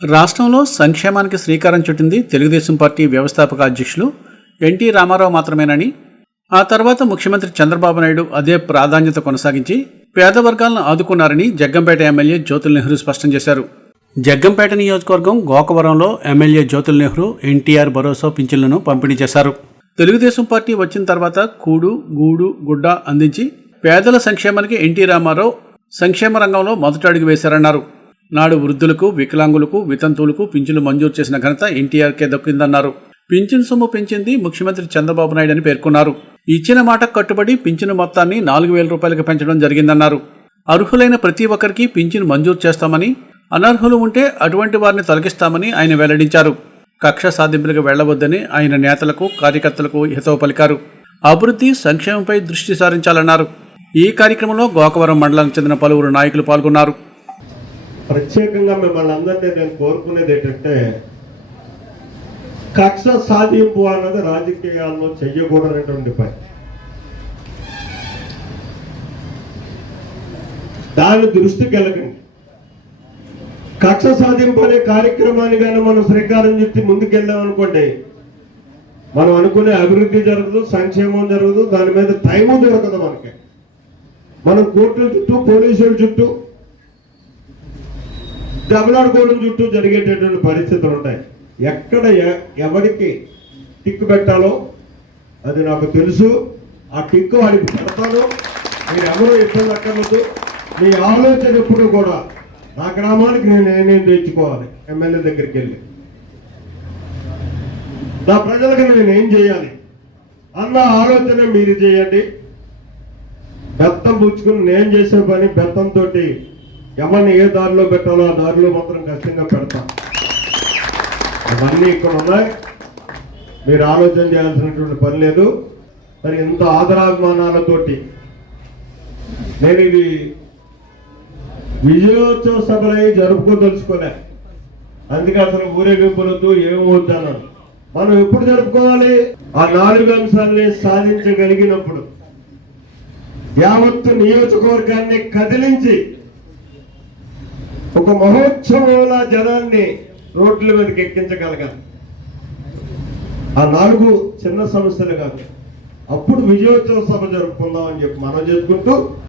రాష్ట్రంలో సంక్షేమానికి శ్రీకారం చుట్టింది తెలుగుదేశం పార్టీ వ్యవస్థాపక అధ్యక్షులు ఎన్టీ రామారావు మాత్రమేనని ఆ తర్వాత ముఖ్యమంత్రి చంద్రబాబు నాయుడు అదే ప్రాధాన్యత కొనసాగించి పేద వర్గాలను ఆదుకున్నారని జగ్గంపేట ఎమ్మెల్యే జ్యోతుల్ నెహ్రూ స్పష్టం చేశారు. జగ్గంపేట నియోజకవర్గం గోకవరంలో ఎమ్మెల్యే జ్యోతుల్ నెహ్రూ ఎన్టీఆర్ భరోసా పింఛన్లను పంపిణీ చేశారు. తెలుగుదేశం పార్టీ వచ్చిన తర్వాత కూడు గూడు గుడ్డ అందించి పేదల సంక్షేమానికి ఎన్టీ రామారావు సంక్షేమ రంగంలో మొదటి అడుగు వేశారన్నారు. నాడు వృద్ధులకు వికలాంగులకు వితంతువులకు పింఛన్లు మంజూరు చేసిన ఘనత ఎన్టీఆర్కే దక్కిందన్నారు. పింఛన్ సొమ్ము పెంచింది ముఖ్యమంత్రి చంద్రబాబు నాయుడు అని పేర్కొన్నారు. ఇచ్చిన మాట కట్టుబడి పింఛను మొత్తాన్ని నాలుగు వేల రూపాయలకు పెంచడం జరిగిందన్నారు. అర్హులైన ప్రతి ఒక్కరికి పింఛను మంజూరు చేస్తామని అనర్హులు ఉంటే అటువంటి వారిని తొలగిస్తామని ఆయన వెల్లడించారు. కక్ష సాధింపులకు వెళ్ళవద్దని ఆయన నేతలకు కార్యకర్తలకు హితవు పలికారు. అభివృద్ధి సంక్షేమంపై దృష్టి సారించాలన్నారు. ఈ కార్యక్రమంలో గోకవరం మండలానికి చెందిన పలువురు నాయకులు పాల్గొన్నారు. ప్రత్యేకంగా మిమ్మల్ని అందరినీ నేను కోరుకునేది ఏంటంటే కక్ష సాధింపు అన్నది రాజకీయాల్లో చెయ్యకూడనటువంటి పని. దాని దృష్టికి వెళ్ళకండి కక్ష సాధింపు అనే కార్యక్రమాన్ని కానీ మనం శ్రీకారం చుట్టి ముందుకెళ్ళామనుకోండి మనం అనుకునే అభివృద్ధి జరగదు సంక్షేమం జరగదు దాని మీద టైము దొరకదు మనకి. మనం కోర్టుల చుట్టూ పోలీసుల చుట్టూ దెబ్బలాడుకోవడం చుట్టూ జరిగేటటువంటి పరిస్థితులు ఉంటాయి. ఎక్కడ ఎవరికి టిక్కు పెట్టాలో అది నాకు తెలుసు. ఆ టిక్కు వాడికి పెడతాను. మీరు ఎవరో ఇబ్బంది అక్కర్లేదు. మీ ఆలోచన ఎప్పుడు కూడా నా గ్రామానికి నేను నేనేం తెచ్చుకోవాలి. ఎమ్మెల్యే దగ్గరికి వెళ్ళి. నా ప్రజలకు నేను ఏం చేయాలి? అన్న ఆలోచన మీరు చేయండి. బెత్తం పుచ్చుకుని నేను చేసే పని బెత్తంతో ఎవరిని ఏ దారిలో పెట్టాలో ఆ దారిలో మాత్రం కష్టంగా పెడతాం. అవన్నీ ఇక్కడ ఉన్నాయి. మీరు ఆలోచన చేయాల్సినటువంటి పని లేదు. మరి ఇంత ఆదరాభిమానాలతోటి నేను ఇది విజయోత్సవ సభలై జరుపుకోదలుచుకోలే అందుకే అసలు ఊరేగింపులతో ఏం వద్దన్నాను మనం ఎప్పుడు జరుపుకోవాలి? ఆ నాలుగు అంశాలని సాధించగలిగినప్పుడు. యావత్తు నియోజకవర్గాన్ని కదిలించి ఒక మహోత్సవంలా జనాన్ని రోడ్ల మీదకి ఎక్కించగలగాలి ఆ నాలుగు చిన్న సమస్యలు కాదు. అప్పుడు విజయోత్సవ సభ జరుపుకుందాం అని చెప్పి మనం చేసుకుంటూ